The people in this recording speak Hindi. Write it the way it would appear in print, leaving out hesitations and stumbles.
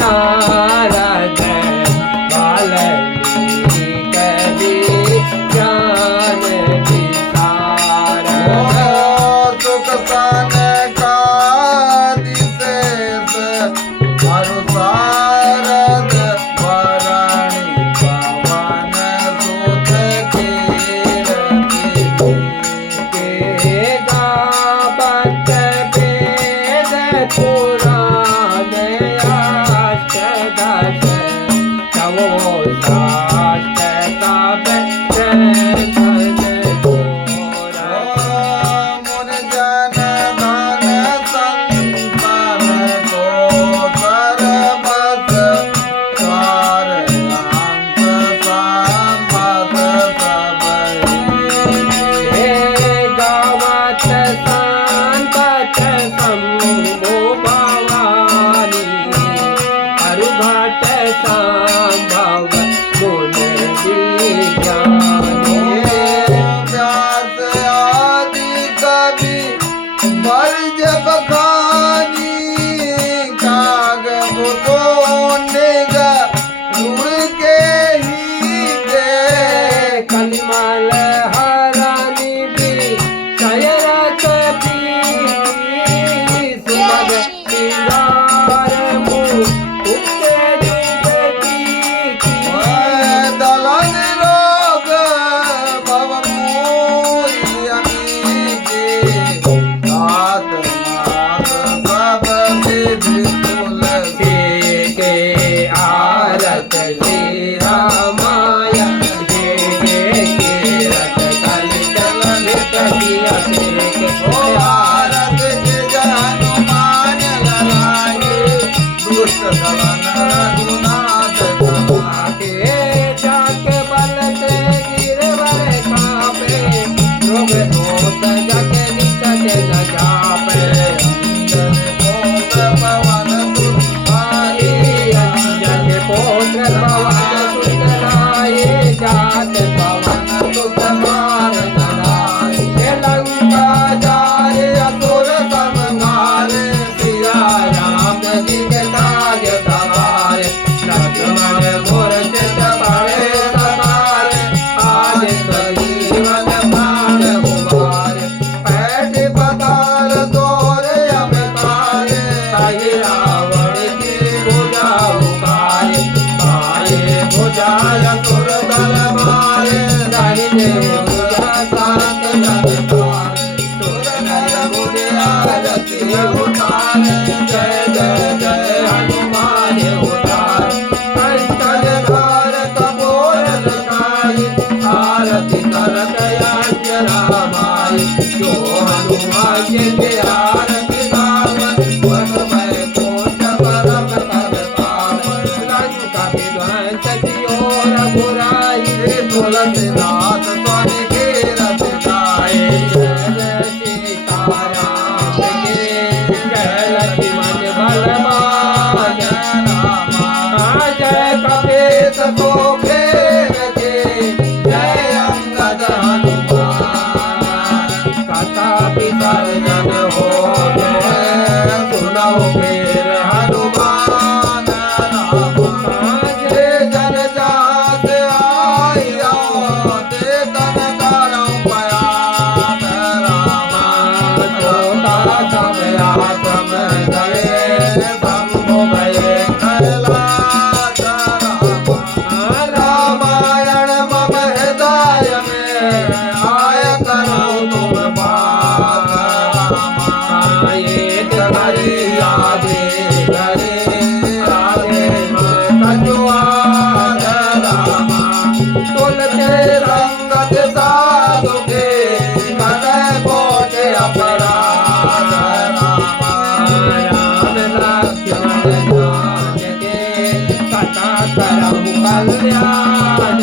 नारद वाल्मीकि कवि ज्ञान विशारद। सुख सनकादिशेष हरु शारद वरणी पवन सुत कीरति के गावत वेद पुराण अष्टदश तवो शास्त्र तब धन घोर। मुन जन धन संतन को सर्वस सार अंत संपद सबहि। हे गावत संतत शंभु भवानी हरु घट संभव गुण विज्ञानी। व्यास आदि कवि बरज बखानी काग बुतो निग रुड़ के ही दे। कलिमल हरानी भी शयरत प्रीति सुमद श्रीरार मुक्त जुगती की। दलन रोग भव मूल अमीके दात नाथ सब विधि तुलसी। के आरत श्री रामाय के रत कल चलन कटिया के ओ भारत के हनुमान लड़ाई दुष्ट दलन रघुनाथ आके जाके बल से गिरवर कापे रोग दोष जग निकट न जापे। पवन आई जग पोत्र पवन सुत लाए जात पवन सुत मार नाराय। हे लंका जारे असुर संहारे सिया राम जी के काज सवारे। लक्ष्मण मूर्छित पड़े सवारे आज संजीवन प्राण उबारे। पैठ पताल तोरे अवतारे आई रावण की भुजा उखारे। पाए भुजा असुर दल मारे दाहिने भुजा सात जग तारे। सुर नर मुनि आरती उतारे जय जय जय हनुमान उतारे। कंचन धारक बोल लगाई आरती करत अंजरा माई। जो हनुमान के आरती गावत वन वैकुंठ परम पद पावन। लंका विध्वंस की ओर बुराई तुलसीदास स्वामी के रथ गाए। जय जय सीताराम के जय लक्ष्मण बलवान। जय कपीस को फेर के जय अंगद हनुमान। कथा विसर्जन हो सुनो फिर हनुमान जे जन जात आइया ते तन करौ पयान रामा। छोटा समया सम गए शंभु गए कैलास रामा। रामायण मम हृदय में आय करौ तुम बात रामा। एक घड़ी आधे घड़ी राधे कजुआर रामा। तुलके संगत साधु के करे कोटे अपराध रामा। राम लक्ष्मण जान के कथा करम कल्याण